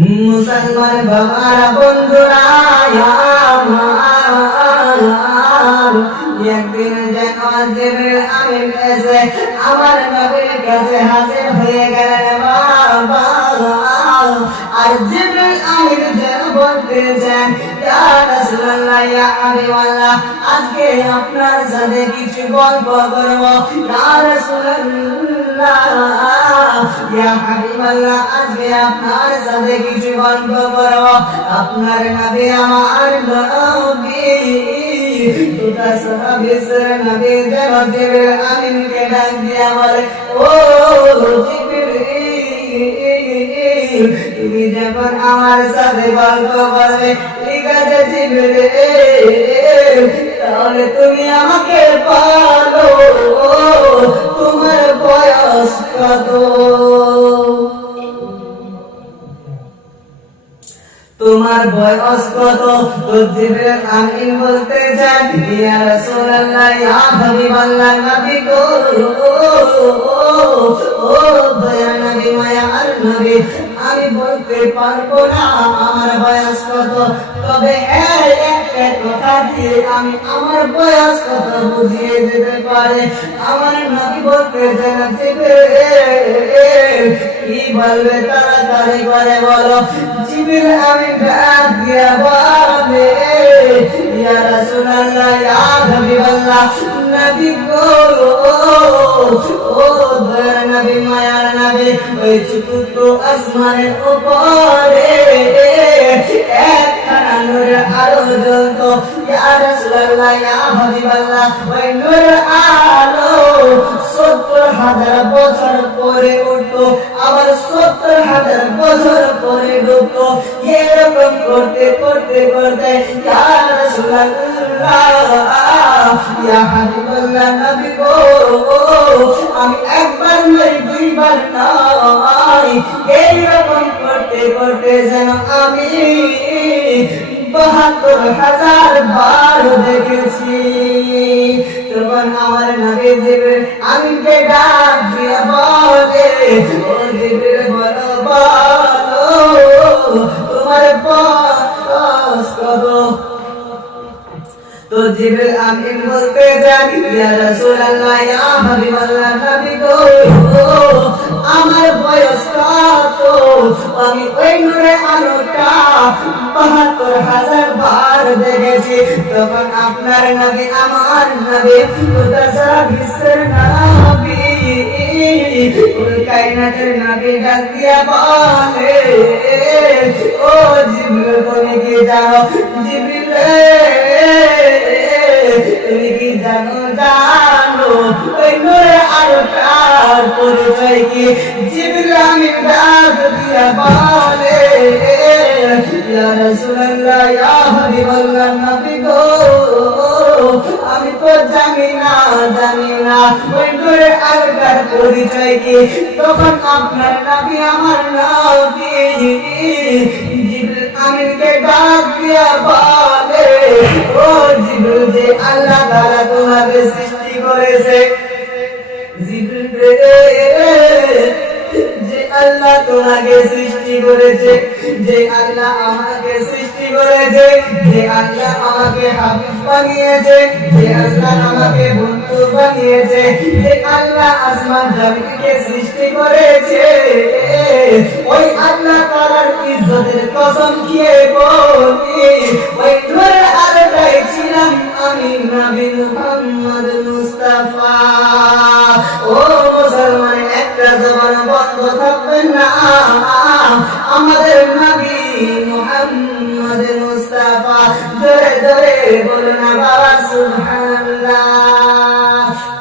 মুসলমান বাবারা বন্ধুরা একদিন যেন জিবরিল আমিন এসে আমার নবীর কাছে হাজির হয়ে গেলেন বাবা। আর জিবরিল আমিন যেন বলতেছেন, ইয়া রাসূলুল্লাহ, ইয়া হাবিবাল্লাহ, আজকে আপনার সাথে কিছু গল্প করব। ইয়া রাসূলুল্লাহ, ইয়া হাবিবাল্লাহ, আজকে আপনার সাথে কিছু গল্প করব। আপনার নবী আমার নবী দুটা সাহাবীর নবী যেন জিবরিল আমিনকে ডাক দিয়া বলে, ও জিবরিল, তুমি যখন আমার সাথে গল্প করবে, ঠিক আছে জিবরিল, তাহলে তুমি আমাকে বলো তোমার বয়স কত? তোমার বয়স কত? তো জিবরিল আমিন বলতে চান, ইয়া রাসূলুল্লাহ, ইয়া হাবিবাল্লাহ, নবী গো, ও দয়ার নবী, মায়ার নবী, আমি বলতে পারবো না আমার বয়স কত, তবে একটা কথা দিয়ে আমি আমার বয়স কত বুঝিয়ে দিতে পারি। আমার নবী বলতে চান, জিবরিল কি বলবে তাড়াতাড়ি করে বলো। জিবরিল আমিন ডাক দিয়া বলে, ইয়া রাসূলুল্লাহ, ইয়া হাবিবাল্লাহ, নবী গো, ও দয়ার নবী, মায়ার নবী, ওই চতুর্থ আসমানের উপরে একখানা নূরের আলো জ্বলতো। ইয়া রাসূলুল্লাহ, ইয়া হাবিবাল্লাহ, ওই নূরের আলো ৭০,০০০ বছর পরে উঠতো, আবার ৭০,০০০ বছর পরে ডুবতো। এরকম করতে করতে করতে ইয়া রাসূলুল্লাহ, ইয়া হাবিবাল্লাহ, নবী গো, আমি একবার নয় দুইবার নয়, এইরকম করতে করতে যেন আমি ৭২,০০০ বার দেখেছি। তখন আমার নবী জিবরিল আমিনকে ডাক দিয়া বলে, ও জিবরিল, বলো বলো তোমার বয়স কত? তো জিবরিল আমিন বলতে যান, ইয়া রাসূলুল্লাহ, ইয়া হাবিবাল্লাহ, নবী গো, আমার বয়স কত? আমি ওই নূরের আলোটা ৭২,০০০ বার দেখেছি। তখন আপনার নবী, আমার নবী, মুতাসারা বিশ্বের নবী, কুল কায়নাতের নবী ডাক দিয়া বলে, ও জিবরিল, তুমি কি জানো? জিবরিল, তুমি কি জানো ওই নূরের আলোটার পরিচয় কি? জিবরিল আমিন ডাক দিয়া বলে, ইয়া রাসূলুল্লাহ, ইয়া হাবিবাল্লাহ, নবী গো, আমি তো জানি না ওই নূরের আলোটার পরিচয় কি। তখন আপনার নবী, আমার নবী, জিবরিল আমিনকে ডাক দিয়া বলে, ও জিবরিল, যে আল্লাহ তাআলা তোমাকে সৃষ্টি করেছে, জিবরিল, যে আল্লাহ তোমাকে সৃষ্টি করেছে, যে আল্লাহ আমাকে সৃষ্টি করেছে, যে আল্লাহ আমাকে হাবিব বানিয়েছে, যে আল্লাহ আমাকে বন্ধু বানিয়েছে, যে আল্লাহ আসমান জমিনকে সৃষ্টি করেছে, ওই আল্লাহ তাআলার ইজ্জতের কসম খেয়ে বলি, ওই নূরের আলোটাই ছিলাম আমি, নবী মুহাম্মদ মুস্তাফা। ও মুসলমান, একটা জবান বন্ধ থাকবে না, আমাদের নবী মুহাম্মদ মুস্তাফা, জোরে জোরে বলুন বাবা সুবহানাল্লাহ।